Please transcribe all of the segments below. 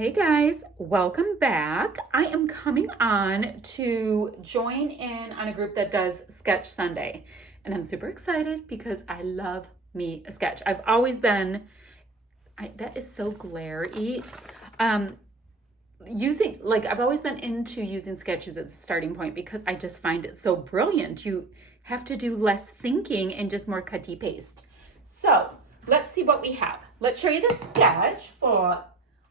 Hey guys, welcome back. I am coming on to join in on a group that does Sketch Sunday. And I'm super excited because I love me a sketch. I've always been, that is so glary. I've always been into using sketches as a starting point because I just find it so brilliant. You have to do less thinking and just more cutty paste. So let's see what we have. Let's show you the sketch for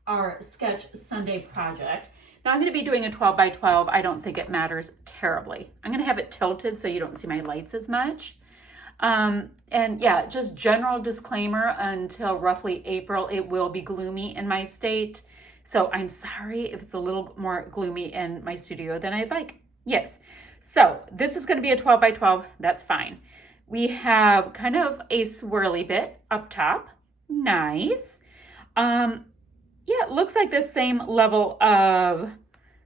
our Sketch Sunday project. Now I'm going to be doing a 12 by 12. I don't think it matters terribly. I'm going to have it tilted so you don't see my lights as much. And yeah, just general disclaimer, until roughly April, it will be gloomy in my state. So I'm sorry if it's a little more gloomy in my studio than I'd like. Yes. So this is going to be a 12 by 12. That's fine. We have kind of a swirly bit up top. Nice. Yeah, it looks like the same level of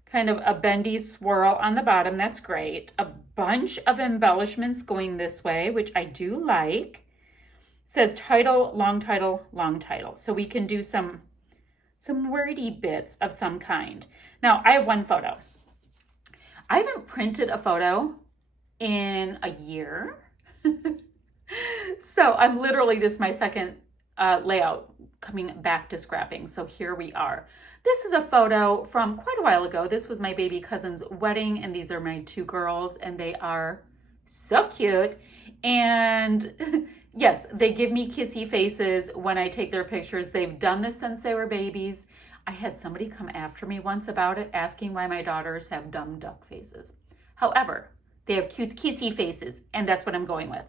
kind of a bendy swirl on the bottom. That's great. A bunch of embellishments going this way, which I do like. It says title, long title, long title. So we can do some wordy bits of some kind. Now, I have one photo. I haven't printed a photo in a year. So I'm literally, this is my second layout coming back to scrapping. So here we are. This is a photo from quite a while ago. This was my baby cousin's wedding, and these are my two girls, and they are so cute. And yes, they give me kissy faces when I take their pictures. They've done this since they were babies. I had somebody come after me once about it, asking why my daughters have dumb duck faces. However, they have cute kissy faces, and that's what I'm going with.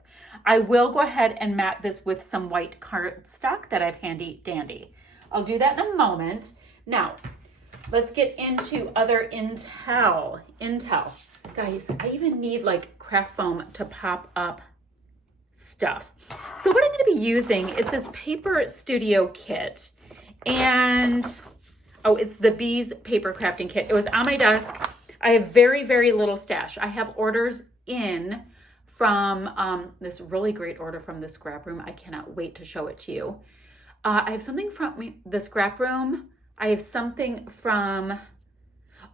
I will go ahead and matte this with some white cardstock that I've handy dandy. I'll do that in a moment. Now, let's get into other intel. Guys, I even need like craft foam to pop up stuff. So what I'm going to be using, it's this Paper Studio kit. And, oh, it's the Bees Paper Crafting Kit. It was on my desk. I have very, very little stash. I have orders in from this really great order from the scrap room. I cannot wait to show it to you. I have something from the scrap room. I have something from,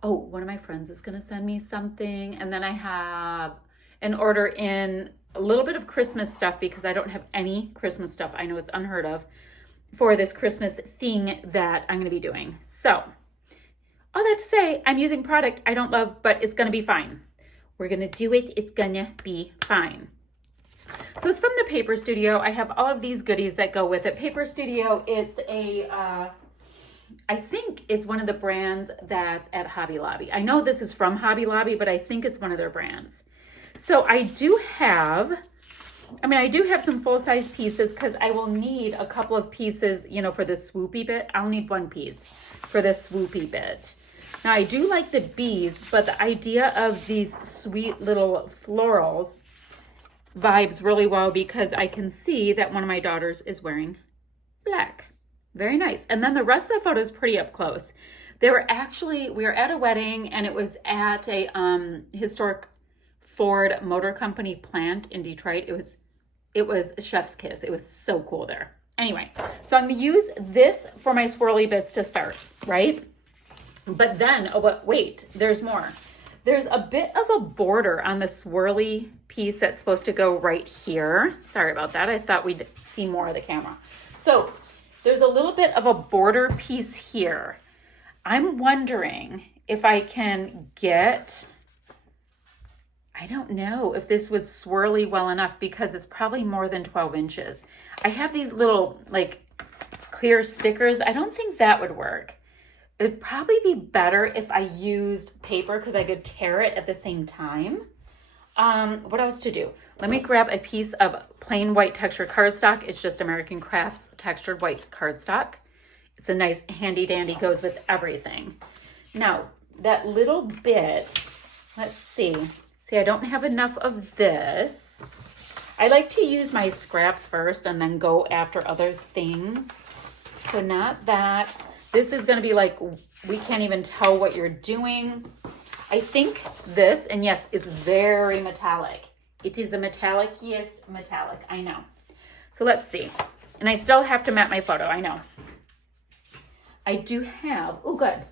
oh, one of my friends is going to send me something. And then I have an order in a little bit of Christmas stuff because I don't have any Christmas stuff. I know it's unheard of for this Christmas thing that I'm going to be doing. So all that to say, I'm using product I don't love, but it's going to be fine. We're going to do it. It's going to be fine. So it's from the Paper Studio. I have all of these goodies that go with it. Paper Studio, it's I think it's one of the brands that's at Hobby Lobby. I know this is from Hobby Lobby, but I think it's one of their brands. So I do have some full-size pieces because I will need a couple of pieces, for the swoopy bit. I'll need one piece for the swoopy bit. Now, I do like the bees, but the idea of these sweet little florals vibes really well because I can see that one of my daughters is wearing black. Very nice. And then the rest of the photo is pretty up close. We were at a wedding, and it was at a historic Ford Motor Company plant in Detroit. It was a chef's kiss. It was so cool there. Anyway, so I'm going to use this for my swirly bits to start, right? But then, wait, there's more. There's a bit of a border on the swirly piece that's supposed to go right here. Sorry about that. I thought we'd see more of the camera. So there's a little bit of a border piece here. I'm wondering if I can get, I don't know if this would swirly well enough because it's probably more than 12 inches. I have these little like clear stickers. I don't think that would work. It'd probably be better if I used paper because I could tear it at the same time. What else to do? Let me grab a piece of plain white textured cardstock. It's just American Crafts textured white cardstock. It's a nice handy dandy, goes with everything. Now, that little bit, let's see. See, I don't have enough of this. I like to use my scraps first and then go after other things. So not that. This is going to be like, we can't even tell what you're doing. I think this, and yes, it's very metallic. It is the metalliciest metallic, I know. So let's see. And I still have to map my photo, I know. I do have, oh good,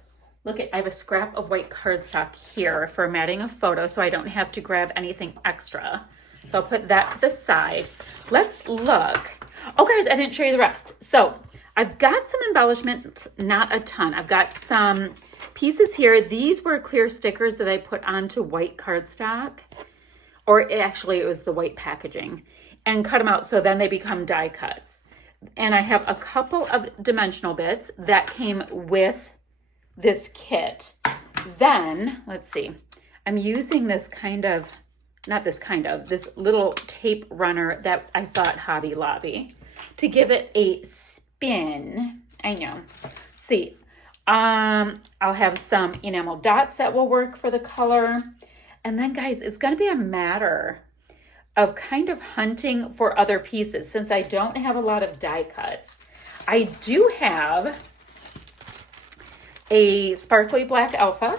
look at, I have a scrap of white cardstock here for matting a photo so I don't have to grab anything extra. So I'll put that to the side. Let's look. Oh guys, I didn't show you the rest. So I've got some embellishments, not a ton. I've got some pieces here. These were clear stickers that I put onto white cardstock, or actually it was the white packaging, and cut them out so then they become die cuts. And I have a couple of dimensional bits that came with this kit. Then, let's see, I'm using this this little tape runner that I saw at Hobby Lobby to give it a spin. I know. See, I'll have some enamel dots that will work for the color. And then guys, it's gonna be a matter of kind of hunting for other pieces since I don't have a lot of die cuts. I do have a sparkly black alpha.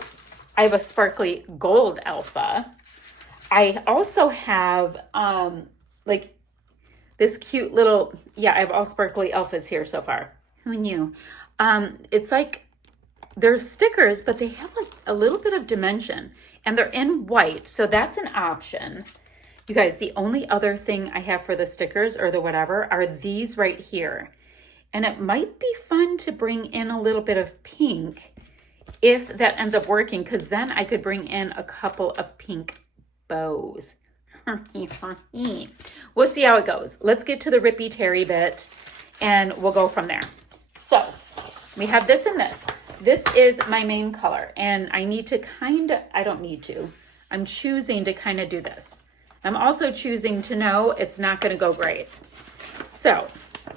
I have a sparkly gold alpha. I also have like this cute little, yeah, I have all sparkly alphas here so far. Who knew? It's like, they're stickers, but they have like a little bit of dimension and they're in white. So that's an option. You guys, the only other thing I have for the stickers or the whatever are these right here. And it might be fun to bring in a little bit of pink if that ends up working, because then I could bring in a couple of pink bows. We'll see how it goes. Let's get to the Rippy Terry bit and we'll go from there. So we have this and this. This is my main color and I need to I'm choosing to kind of do this. I'm also choosing to know it's not going to go great. So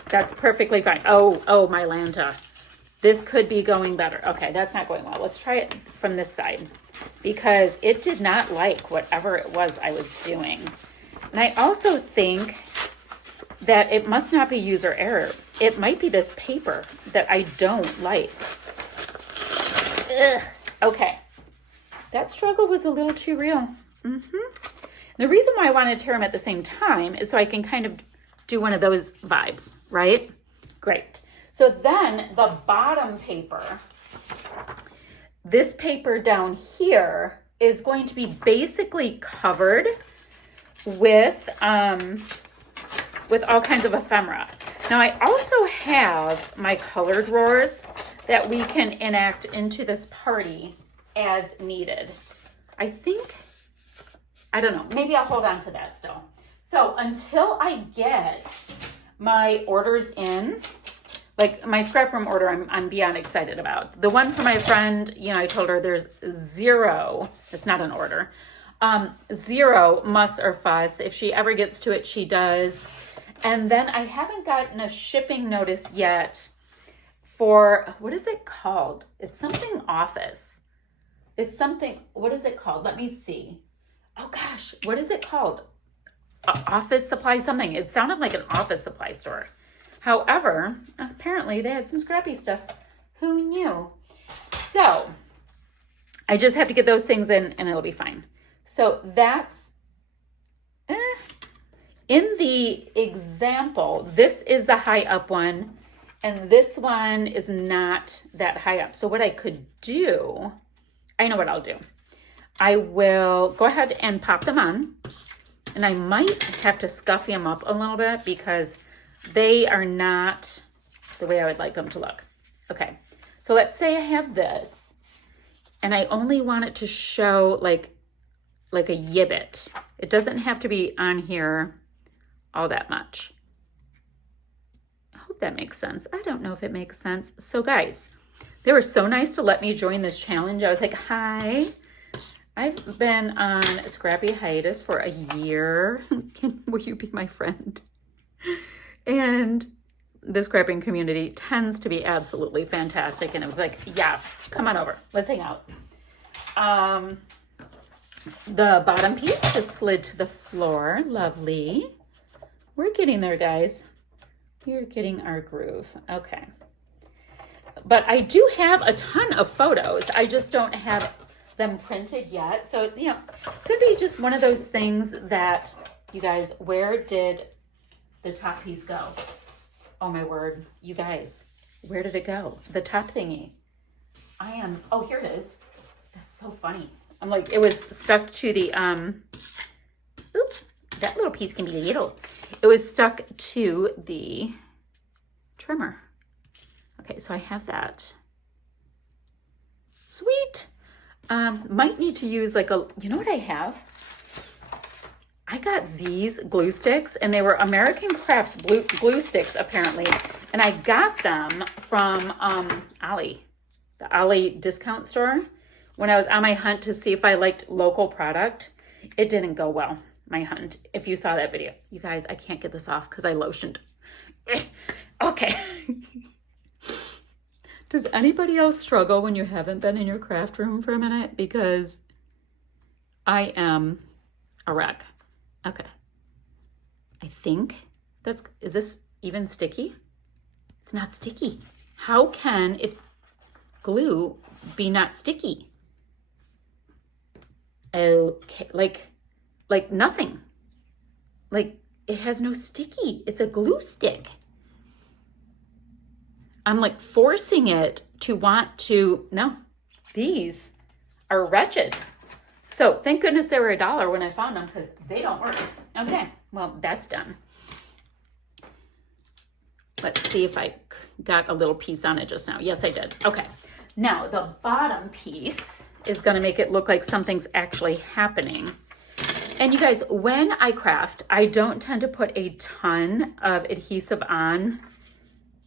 that's perfectly fine. Oh, my Lanta. This could be going better. Okay, that's not going well. Let's try it from this side because it did not like whatever it was I was doing. And I also think that it must not be user error. It might be this paper that I don't like. Ugh. Okay. That struggle was a little too real. The reason why I want to tear them at the same time is so I can kind of do one of those vibes, right? Great. So then the bottom paper, this paper down here is going to be basically covered with all kinds of ephemera. Now I also have my color drawers that we can enact into this party as needed. I don't know, maybe I'll hold on to that still. So until I get my orders in, like my scrap room order, I'm beyond excited about. The one for my friend, I told her there's zero, it's not an order, zero muss or fuss. If she ever gets to it, she does. And then I haven't gotten a shipping notice yet for, what is it called? It's something office. It's something, what is it called? Let me see. Oh gosh, what is it called? Office supply something. It sounded like an office supply store. However, apparently they had some scrappy stuff. Who knew? So I just have to get those things in and it'll be fine. So that's, in the example, this is the high up one and this one is not that high up. So what I could do, I know what I'll do. I will go ahead and pop them on and I might have to scuff them up a little bit because they are not the way I would like them to look. Okay, so let's say I have this and I only want it to show like a yibbit. It doesn't have to be on here all that much. I hope that makes sense. I don't know if it makes sense. So guys, they were so nice to let me join this challenge. I was like, hi. I've been on a scrappy hiatus for a year. Will you be my friend? And the scrapping community tends to be absolutely fantastic. And it was like, yeah, come on over. Let's hang out. The bottom piece just slid to the floor. Lovely. We're getting there, guys. We're getting our groove. Okay. But I do have a ton of photos. I just don't have them printed yet. So, it's going to be just one of those things that, you guys, where did the top piece go? Oh my word, you guys, Where did it go? The top thingy. Oh, here it is. That's so funny. I'm like, it was stuck to the, oops, that little piece can be little. It was stuck to the trimmer. Okay, so I have that. Sweet. Might need to use like you know what I have? I got these glue sticks, and they were American Crafts glue sticks apparently, and I got them from Ollie, the Ollie discount store, when I was on my hunt to see if I liked local product. It didn't go well, my hunt, if you saw that video. You guys, I can't get this off because I lotioned. Okay. Does anybody else struggle when you haven't been in your craft room for a minute? Because I am a wreck. Okay. I think is this even sticky? It's not sticky. How can glue be not sticky? Okay, like nothing. Like it has no sticky. It's a glue stick. I'm like forcing it to want to, no, these are wretched. So thank goodness they were $1 when I found them, because they don't work. Okay, well, that's done. Let's see if I got a little piece on it just now. Yes, I did. Okay, now the bottom piece is gonna make it look like something's actually happening. And you guys, when I craft, I don't tend to put a ton of adhesive on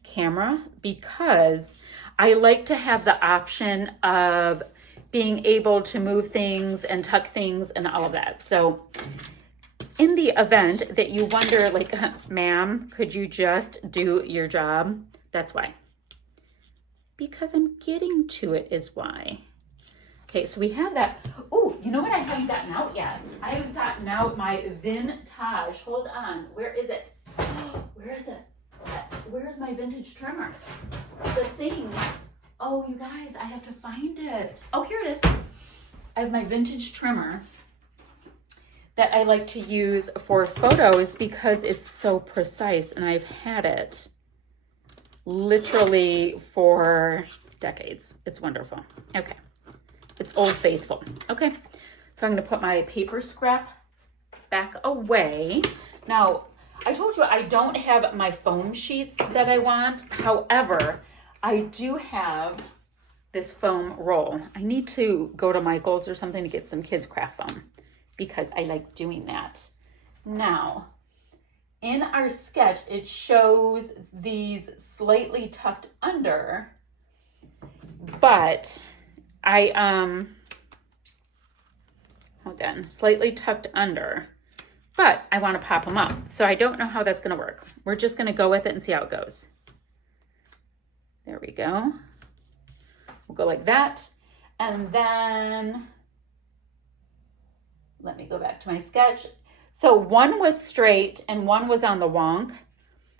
camera, because I like to have the option of being able to move things and tuck things and all of that. So in the event that you wonder, like, ma'am, could you just do your job? That's why. Because I'm getting to it is why. Okay, so we have that. Oh, you know what I haven't gotten out yet? I haven't gotten out my vintage. Hold on. Where is it? Where is it? Where's my vintage trimmer? The thing. Oh, you guys, I have to find it. Oh, here it is. I have my vintage trimmer that I like to use for photos because it's so precise, and I've had it literally for decades. It's wonderful. Okay. It's Old Faithful. Okay. So I'm going to put my paper scrap back away. Now, I told you I don't have my foam sheets that I want. However, I do have this foam roll. I need to go to Michael's or something to get some kids' craft foam because I like doing that. Now, in our sketch, it shows these slightly tucked under, but hold on, slightly tucked under, but I want to pop them up. So I don't know how that's going to work. We're just going to go with it and see how it goes. There we go. We'll go like that. And then let me go back to my sketch. So one was straight and one was on the wonk.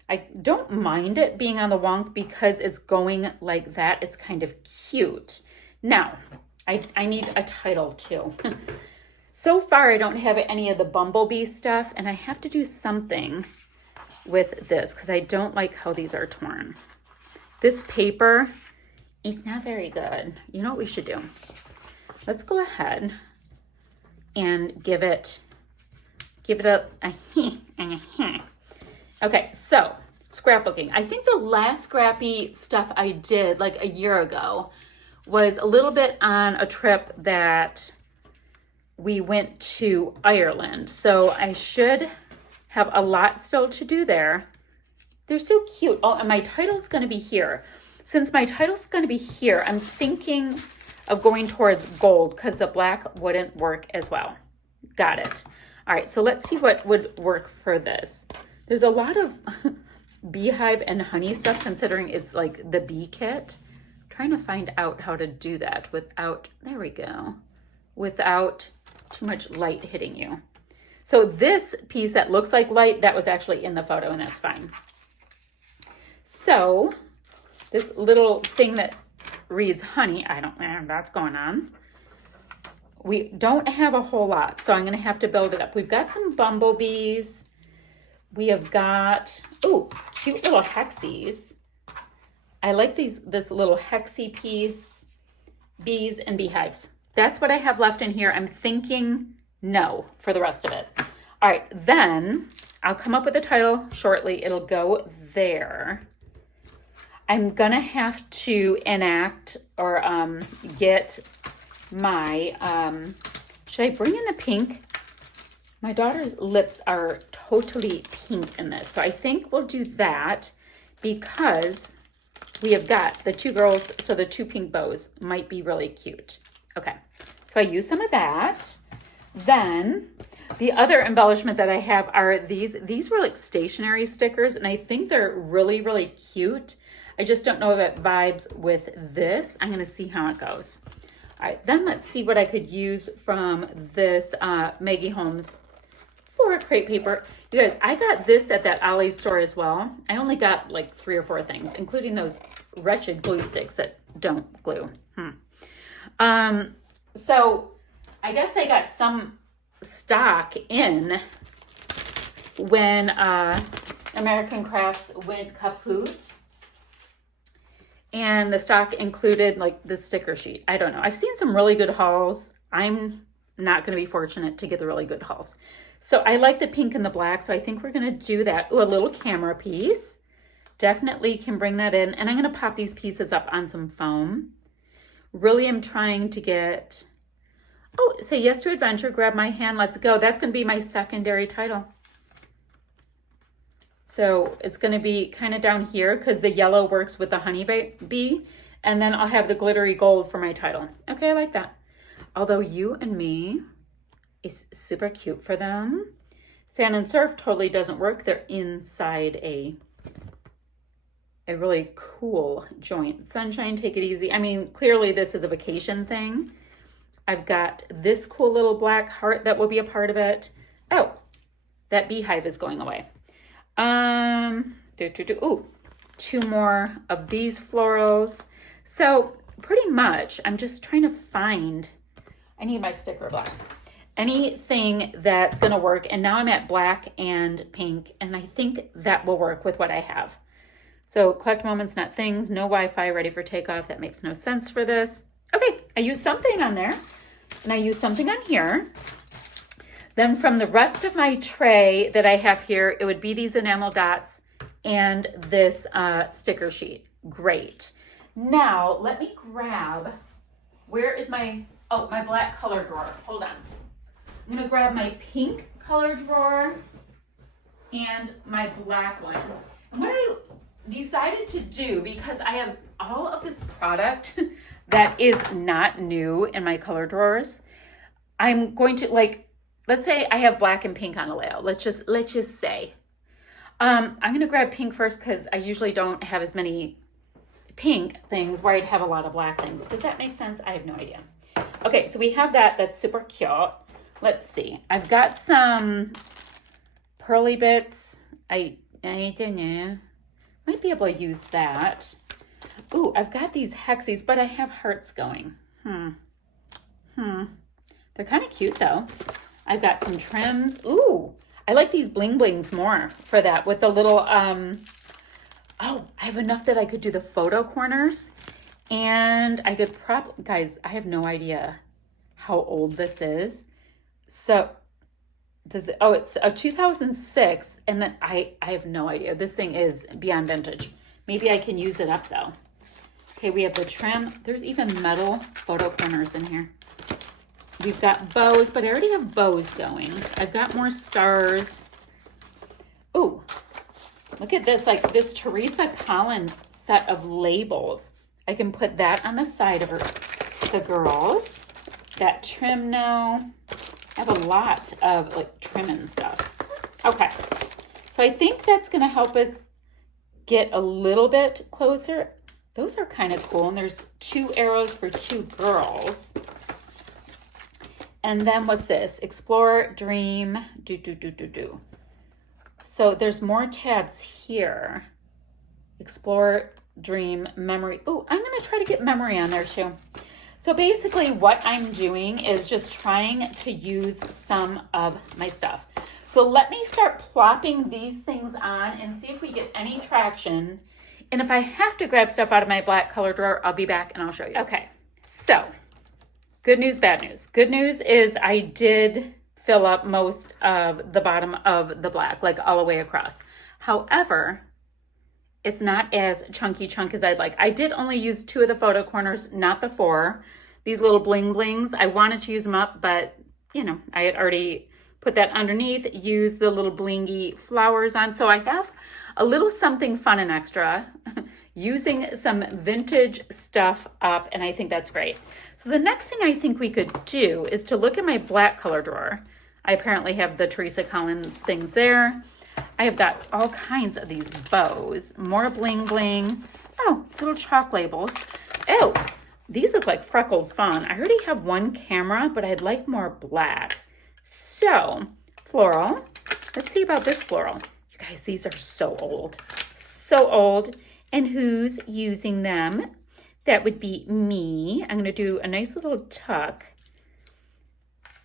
I don't mind it being on the wonk because it's going like that. It's kind of cute. Now, I need a title too. So far, I don't have any of the bumblebee stuff, and I have to do something with this because I don't like how these are torn. This paper is not very good. You know what we should do? Let's go ahead and give it a Okay, so scrapbooking. I think the last scrappy stuff I did like a year ago was a little bit on a trip that we went to Ireland. So I should have a lot still to do there. They're so cute. Oh, and my title's going to be here. Since my title's going to be here, I'm thinking of going towards gold because the black wouldn't work as well. Got it. All right, so let's see what would work for this. There's a lot of beehive and honey stuff considering it's like the bee kit. I'm trying to find out how to do that without, there we go, without too much light hitting you. So this piece that looks like light, that was actually in the photo, and that's fine. So this little thing that reads honey, I don't know, that's going on. We don't have a whole lot, so I'm going to have to build it up. We've got some bumblebees. We have got, oh, cute little hexies. I like this little hexy piece, bees and beehives. That's what I have left in here. I'm thinking no for the rest of it. All right, then I'll come up with a title shortly. It'll go there. I'm gonna have to enact or get my, should I bring in the pink? My daughter's lips are totally pink in this. So I think we'll do that because we have got the two girls, so the two pink bows might be really cute. Okay, so I use some of that. Then the other embellishment that I have are these were like stationery stickers, and I think they're really, really cute. I just don't know if it vibes with this. I'm gonna see how it goes. All right, then let's see what I could use from this Maggie Holmes for crepe paper. You guys, I got this at that Ollie's store as well. I only got like 3 or 4 things, including those wretched glue sticks that don't glue. So I guess I got some stock in when American Crafts went kaput. And the stock included like the sticker sheet. I don't know. I've seen some really good hauls. I'm not going to be fortunate to get the really good hauls. So I like the pink and the black. So I think we're going to do that. Ooh, a little camera piece. Definitely can bring that in. And I'm going to pop these pieces up on some foam. Really am trying to get, oh, say yes to adventure. Grab my hand. Let's go. That's going to be my secondary title. So it's going to be kind of down here because the yellow works with the honey bee. And then I'll have the glittery gold for my title. Okay, I like that. Although You and Me is super cute for them. Sand and Surf totally doesn't work. They're inside a really cool joint. Sunshine, Take It Easy. I mean, clearly this is a vacation thing. I've got this cool little black heart that will be a part of it. Oh, that beehive is going away. Ooh, 2 more of these florals. So pretty much I'm just trying to find, I need my sticker block, anything that's going to work. And now I'm at black and pink, and I think that will work with what I have. So collect moments, not things, no Wi-Fi, ready for takeoff. That makes no sense for this. Okay, I used something on there, and I used something on here. Then from the rest of my tray that I have here, it would be these enamel dots and this sticker sheet. Great. Now, let me grab, where is my black color drawer? Hold on. I'm gonna grab my pink color drawer and my black one. And what I decided to do, because I have all of this product that is not new in my color drawers, I'm going to let's say I have black and pink on a layout. Let's just say. I'm going to grab pink first because I usually don't have as many pink things where I'd have a lot of black things. Does that make sense? I have no idea. Okay, so we have that. That's super cute. Let's see. I've got some pearly bits. I don't know. Might be able to use that. Ooh, I've got these hexies, but I have hearts going. They're kind of cute though. I've got some trims. Ooh, I like these bling blings more for that with the little, oh, I have enough that I could do the photo corners, and I could guys, I have no idea how old this is. So this, oh, it's a 2006, and then I have no idea. This thing is beyond vintage. Maybe I can use it up though. Okay, we have the trim. There's even metal photo corners in here. We've got bows, but I already have bows going. I've got more stars. Ooh, look at this, like this Teresa Collins set of labels. I can put that on the side of the girls. That trim now. I have a lot of like trim and stuff. Okay, so I think that's gonna help us get a little bit closer. Those are kind of cool, and there's 2 arrows for 2 girls. And then what's this? Explore, dream, do. So there's more tabs here. Explore, dream, memory. Oh, I'm gonna try to get memory on there too. So basically what I'm doing is just trying to use some of my stuff. So let me start plopping these things on and see if we get any traction And if I have to grab stuff out of my black color drawer, I'll be back and I'll show you. Okay, so good news, bad news. Good news is I did fill up most of the bottom of the black, like all the way across. However, it's not as chunky chunk as I'd like. I did only use 2 of the photo corners, not the 4. These little bling blings, I wanted to use them up, but you know, I had already put that underneath, use the little blingy flowers on. So I have a little something fun and extra using some vintage stuff up, and I think that's great. So the next thing I think we could do is to look at my black color drawer. I apparently have the Teresa Collins things there. I have got all kinds of these bows, more bling bling. Oh, little chalk labels. Oh, these look like freckled fun. I already have one camera, but I'd like more black. So, floral. Let's see about this floral. You guys, these are so old. So old. And who's using them? That would be me. I'm going to do a nice little tuck.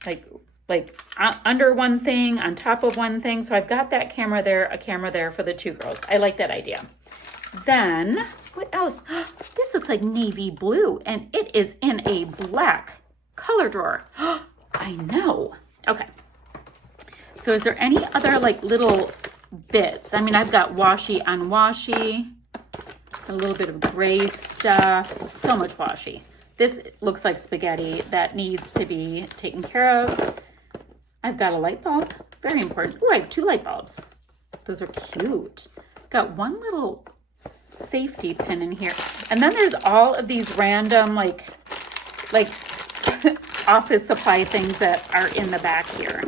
Like under one thing, on top of one thing. So I've got that camera there, a camera there for the 2 girls. I like that idea. Then, what else? This looks like navy blue, and it is in a black color drawer. I know. Okay. So is there any other like little bits? I mean, I've got washi on washi, a little bit of gray stuff, so much washi. This looks like spaghetti that needs to be taken care of. I've got a light bulb, very important. Oh, I have 2 light bulbs. Those are cute. Got one little safety pin in here. And then there's all of these random like office supply things that are in the back here.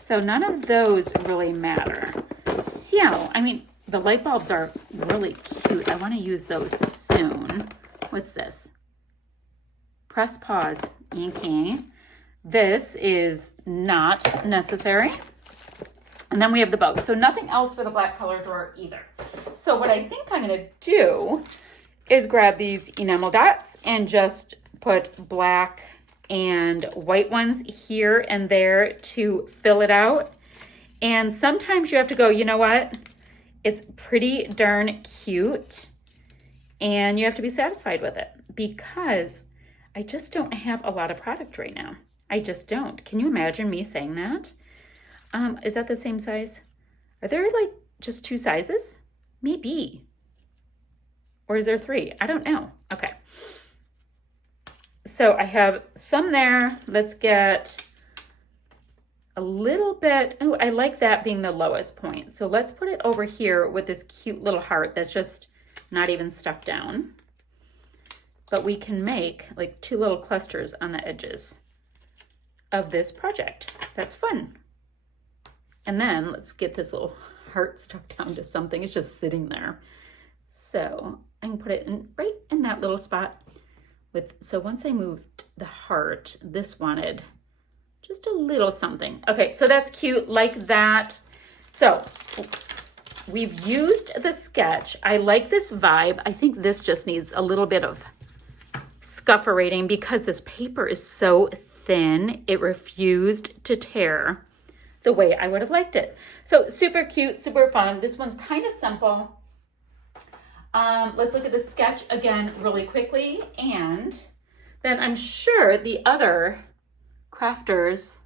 So none of those really matter. So, I mean, the light bulbs are really cute. I want to use those soon. What's this? Press pause. Okay. This is not necessary. And then we have the bow. So nothing else for the black color drawer either. So what I think I'm going to do is grab these enamel dots and just put black and white ones here and there to fill it out. And sometimes you have to go, you know what? It's pretty darn cute. And you have to be satisfied with it because I just don't have a lot of product right now. I just don't. Can you imagine me saying that? Is that the same size? Are there like just 2 sizes? Maybe. Or is there 3? I don't know. Okay. So I have some there. Let's get a little bit. Oh, I like that being the lowest point. So let's put it over here with this cute little heart that's just not even stuck down. But we can make like 2 little clusters on the edges of this project. That's fun. And then let's get this little heart stuck down to something. It's just sitting there. So I can put it in right in that little spot with, so once I moved the heart, this wanted just a little something. Okay, so that's cute like that. So we've used the sketch. I like this vibe. I think this just needs a little bit of scufferating because this paper is so thin. It refused to tear the way I would have liked it. So super cute, super fun. This one's kind of simple. Let's look at the sketch again really quickly. And then I'm sure the other crafters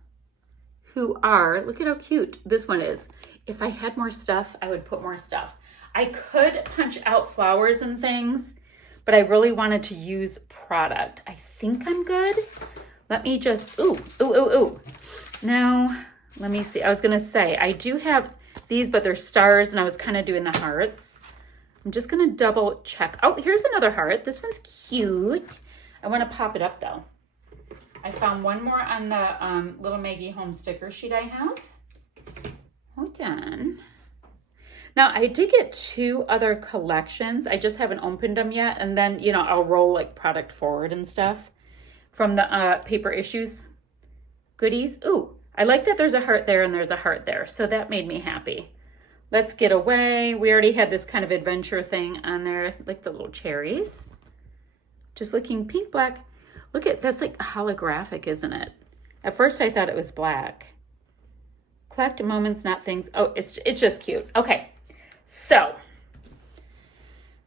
who are, look at how cute this one is. If I had more stuff, I would put more stuff. I could punch out flowers and things, but I really wanted to use product. I think I'm good. Let me just, ooh. Now, let me see. I was gonna say, I do have these, but they're stars, and I was kind of doing the hearts. I'm just gonna double check. Oh, here's another heart. This one's cute. I wanna pop it up though. I found one more on the Little Maggie Home sticker sheet I have. Hold on. Now, I did get 2 other collections. I just haven't opened them yet. And then, you know, I'll roll like product forward and stuff from the paper issues goodies. Ooh, I like that there's a heart there and there's a heart there. So that made me happy. Let's get away. We already had this kind of adventure thing on there, like the little cherries. Just looking pink, black. Look at, that's like holographic, isn't it? At first I thought it was black. Collect moments, not things. Oh, it's just cute. Okay. So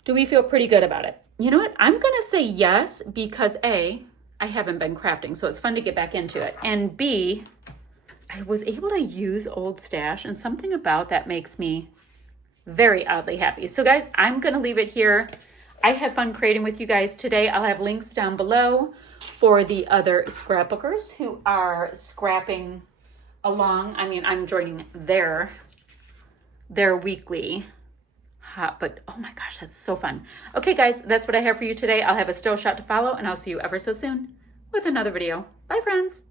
Do we feel pretty good about it? You know what? I'm going to say yes because A, I haven't been crafting, so it's fun to get back into it. And B, I was able to use old stash, and something about that makes me very oddly happy. So guys, I'm going to leave it here. I had fun creating with you guys today. I'll have links down below for the other scrapbookers who are scrapping along. I mean, I'm joining their weekly hot, but oh my gosh, that's so fun. Okay guys, that's what I have for you today. I'll have a still shot to follow, and I'll see you ever so soon with another video. Bye friends.